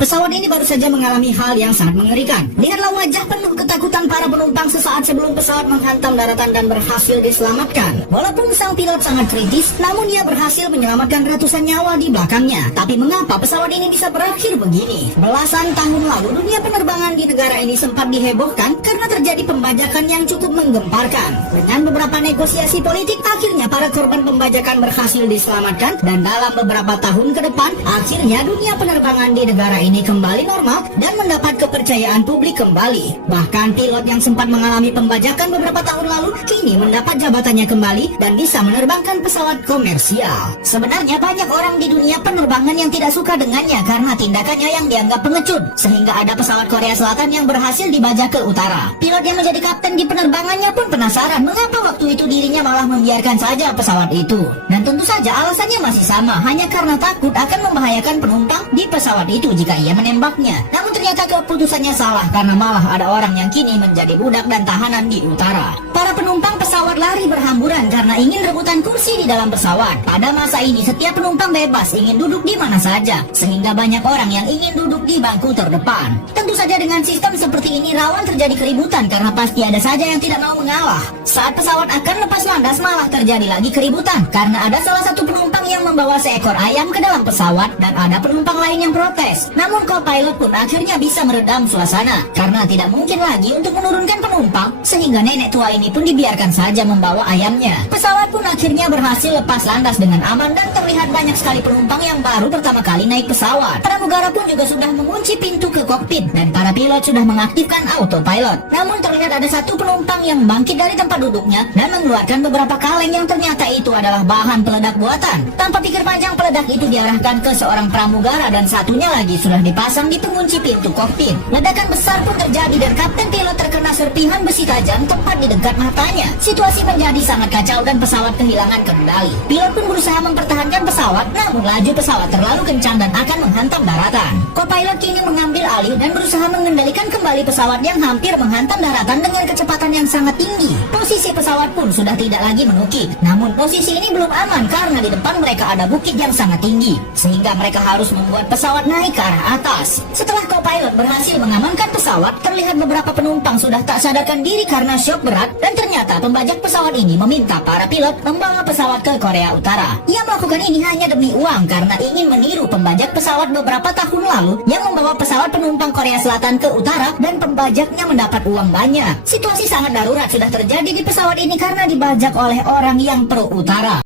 Pesawat ini baru saja mengalami hal yang sangat mengerikan. Lihatlah wajah penuh ketakutan para penumpang sesaat sebelum pesawat menghantam daratan dan berhasil diselamatkan. Walaupun sang pilot sangat kritis, namun ia berhasil menyelamatkan ratusan nyawa di belakangnya. Tapi mengapa pesawat ini bisa berakhir begini? Belasan tahun lalu dunia penerbangan di negara ini sempat dihebohkan karena terjadi pembajakan yang cukup menggemparkan. Dengan beberapa negosiasi politik, akhirnya para korban pembajakan berhasil diselamatkan, dan dalam beberapa tahun ke depan, akhirnya dunia penerbangan di negara ini kembali normal dan mendapat kepercayaan publik kembali. Bahkan pilot yang sempat mengalami pembajakan beberapa tahun lalu kini mendapat jabatannya kembali dan bisa menerbangkan pesawat komersial. Sebenarnya banyak orang di dunia penerbangan yang tidak suka dengannya karena tindakannya yang dianggap pengecut, sehingga ada pesawat Korea Selatan yang berhasil dibajak ke utara. Pilot yang menjadi kapten di penerbangannya pun penasaran mengapa waktu itu dirinya malah membiarkan saja pesawat itu. Dan tentu saja alasannya masih sama, hanya karena takut akan membahayakan penumpang di pesawat itu jika ia menembaknya. Namun ternyata keputusannya salah karena malah ada orang yang kini menjadi budak dan tahanan di utara. Para penumpang pesawat lari berhamburan karena ingin rebutan kursi di dalam pesawat. Pada masa ini setiap penumpang bebas ingin duduk di mana saja, sehingga banyak orang yang ingin duduk di bangku terdepan. Tentu saja dengan sistem seperti ini rawan terjadi keributan karena pasti ada saja yang tidak mau mengalah. Saat pesawat akan lepas landas malah terjadi lagi keributan karena ada salah satu penumpang yang membawa seekor ayam ke dalam pesawat dan ada penumpang lain yang protes. Namun co-pilot pun akhirnya bisa meredam suasana karena tidak mungkin lagi untuk menurunkan penumpang, sehingga nenek tua ini pun dibiarkan saja membawa ayamnya. Pesawat pun akhirnya berhasil lepas landas dengan aman dan terlihat banyak sekali penumpang yang baru pertama kali naik pesawat. Pramugara pun juga sudah mengunci pintu ke kokpit dan para pilot sudah mengaktifkan autopilot. Namun terlihat ada satu penumpang yang bangkit dari tempat duduknya dan mengeluarkan beberapa kaleng yang ternyata itu adalah bahan peledak buatan. Tanpa pikir panjang, peledak itu diarahkan ke seorang pramugara dan satunya lagi sudah dipasang di pengunci pintu kokpit. Ledakan besar pun terjadi dan kapten pilot terkena serpihan besi tajam tepat di dekat matanya. Situasi menjadi sangat kacau dan pesawat kehilangan kendali. Pilot pun berusaha mempertahankan pesawat, namun laju pesawat terlalu kencang dan akan menghantam daratan. Co-pilot kini mengambil alih dan berusaha mengendalikan kembali pesawat yang hampir menghantam daratan dengan kecepatan yang sangat tinggi. Posisi pesawat pun sudah tidak lagi menukik. Namun posisi ini belum aman karena di depan mereka ada bukit yang sangat tinggi, sehingga mereka harus membuat pesawat naik ke arah atas. Setelah co-pilot berhasil mengamankan pesawat, terlihat beberapa penumpang sudah tak sadarkan diri karena syok berat, dan ternyata pembajak pesawat ini meminta para pilot membawa pesawat ke Korea Utara. Ia melakukan ini hanya demi uang karena ingin meniru pembajak pesawat beberapa tahun lalu yang membawa pesawat penumpang Korea Selatan ke utara dan pembajaknya mendapat uang banyak. Situasi sangat darurat sudah terjadi di pesawat ini karena dibajak oleh orang yang pro utara.